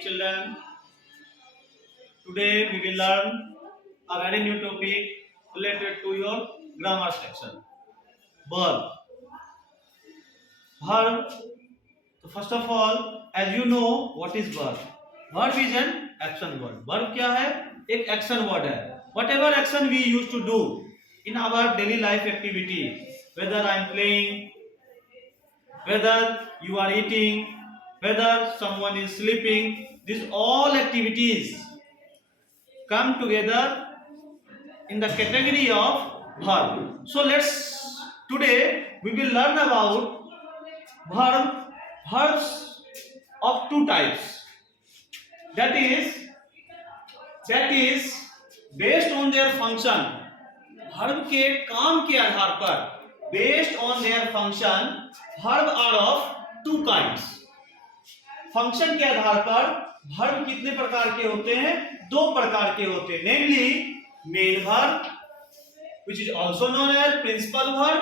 children. Today we will learn a very new topic related to your grammar section. Verb. Verb. So first of all, as you know, what is verb? Verb is an action word. Verb क्या है? एक action word है. Whatever action we used to do in our daily life activity, whether I am playing, whether you are eating, whether someone is sleeping, these all activities come together in the category of verb. So today we will learn about verbs of two types. That is based on their function. verb के काम के आधार पर based on their function, verb are of two kinds. Function के आधार पर verb कितने प्रकार के होते हैं? दो प्रकार के होते हैं. Namely main verb, which is also known as principal verb,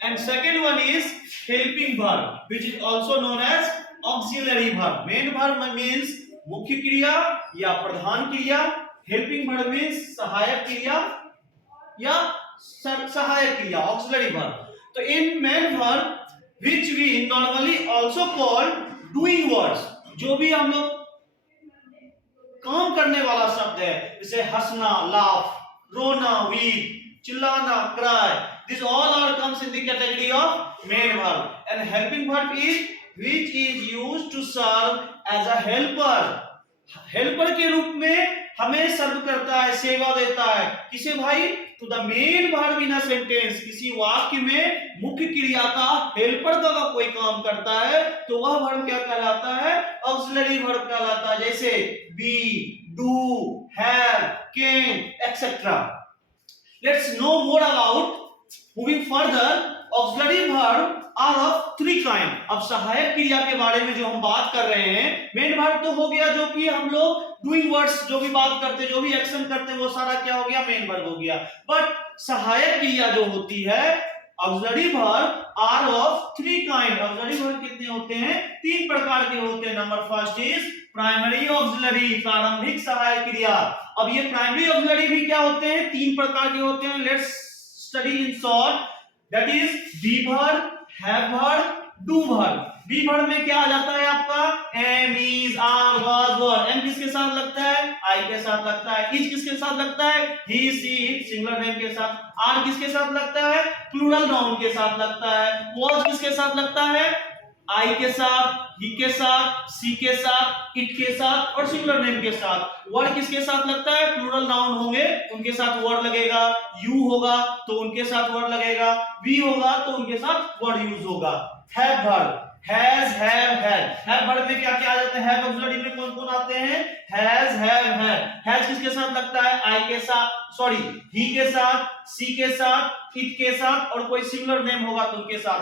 and second one is helping verb, which is also known as auxiliary verb. Main verb means मुख्य क्रिया या प्रधान क्रिया. हेल्पिंग वर्ब मीन्स सहायक क्रिया या सहायक क्रिया, ऑक्सिलरी वर्ब. तो इन main verb which we normally also call doing words, जो भी हम लोग काम करने वाला शब्द है, जैसे हंसना लाफ, रोना वीप, चिल्लाना cry, this all are comes in the category of main verb. And helping verb is which is used to serve as a helper. Helper के रूप में हमें सर्व करता है, सेवा देता है. किसे भाई? To the main verb in a sentence. किसी वाक्य में मुख्य क्रिया का हेल्पर का कोई काम करता है तो वह वर्ब क्या कहलाता है? ऑक्सिलरी वर्ब कहलाता है. जैसे be, do, have, can, etcetera. Let's know more about. Moving further, auxiliary verb are of three kind. अब सहायक क्रिया के बारे में जो हम बात कर रहे हैं, मेन वर्ब तो हो गया जो कि हम लोग डूइंग वर्ड्स जो भी बात करते, जो भी एक्शन करते, वो सारा क्या हो गया? मेन वर्ब हो गया. बट सहायक क्रिया जो होती है, auxiliary verb are of three kind. Auxiliary verb कितने होते हैं? तीन प्रकार के होते हैं. Number first is primary auxiliary, प्रारंभिक सहायक क्रिया. अब ये प्राइमरी ऑक्सिलरी भी क्या होते हैं? तीन प्रकार के होते हैं. Let's study in short. That is be verb, have verb, do verb. be verb में क्या आ जाता है आपका? am, is, are, was, were. am किसके साथ लगता है? I के साथ लगता है. is किसके साथ लगता है? he, she, सिंगुलर नेम के साथ. are किसके साथ लगता है? प्लूरल नाउन के साथ लगता है. was किसके साथ लगता है? I के साथ, he के साथ, she के साथ, it के साथ और सिंगुलर नेम के साथ. word किसके साथ लगता है? प्लूरल नाउन होंगे उनके साथ word लगेगा. you होगा तो उनके साथ word लगेगा. we होगा तो उनके साथ word यूज होगा. have verb, has, have, had. have verb में क्या क्या आ जाते हैं? have ऑक्सिलरी में कौन कौन आते हैं? has, have, had. has किसके साथ लगता है? I के साथ, सॉरी he के साथ, she के साथ, it के साथ और कोई सिंगुलर नेम होगा तो उनके साथ.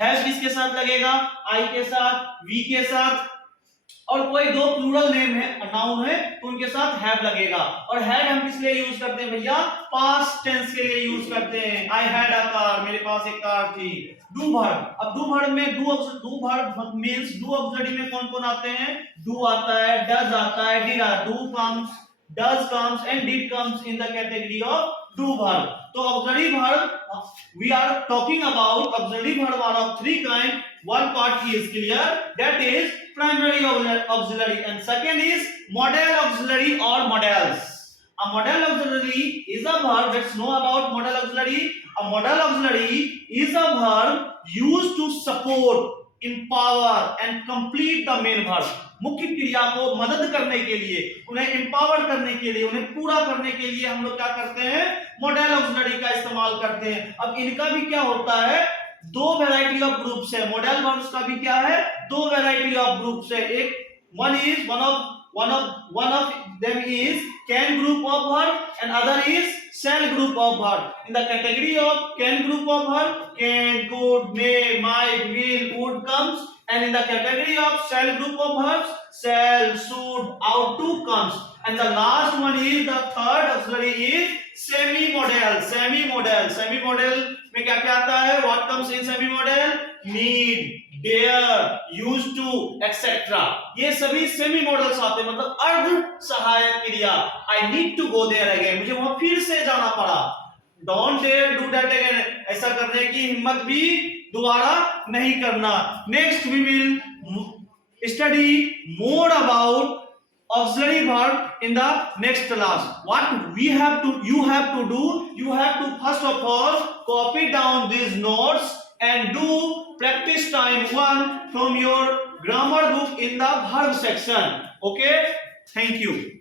has किसके साथ लगेगा? I के साथ, we के साथ और कोई दो प्लूरल नेम है, नाउन है तो उनके साथ have लगेगा. और had हम किस लिए यूज करते हैं भैया? पास्ट टेंस के लिए यूज करते हैं. I had a car, मेरे पास एक कार थी. do verb. अब do verb में do verb means do auxiliary में कौन कौन आते हैं? do आता है, does आता है, did आता है. do comes, does comes and did comes in the category of do verb. तो auxiliary verb, we are talking about auxiliary verb are of three kind. One part is clear, that is primary auxiliary, and second is modal auxiliary or modals. A modal auxiliary is a verb. Let's know about modal auxiliary. A modal auxiliary is a verb used to support, empower and complete the main verb. मुख्य क्रिया को मदद करने के लिए, उन्हें empower करने के लिए, उन्हें पूरा करने के लिए हम लोग क्या करते हैं? मॉडल ऑक्सिलरी का इस्तेमाल करते हैं. अब इनका भी क्या होता है? दो वैरायटी ऑफ ग्रुप्स है. मॉडल वर्ब्स का भी क्या है? दो वैरायटी ऑफ ग्रुप्स है. एक one of them is can group of verb and other is shall group of verb. In the category of can group of verb, can, could, may, might, will, would comes, and in the category of shall group of verbs, shall, should, ought to comes. And the last one is the third auxiliary is semi modal. Semi modal में क्या क्या आता है? What comes in semi modal? Need, dare, use to, etcetera, ये सभी semi models आते हैं, मतलब अर्ध सहायक क्रिया। I need to go there again, मुझे वहां फिर से जाना पड़ा। Don't dare do that again, ऐसा करने की हिम्मत भी दोबारा नहीं करना। Next we will study more about auxiliary verb in the next class. What you have to do, you have to first of all copy down these notes and do practice time 1 from your grammar book in the verb section. Okay, thank you.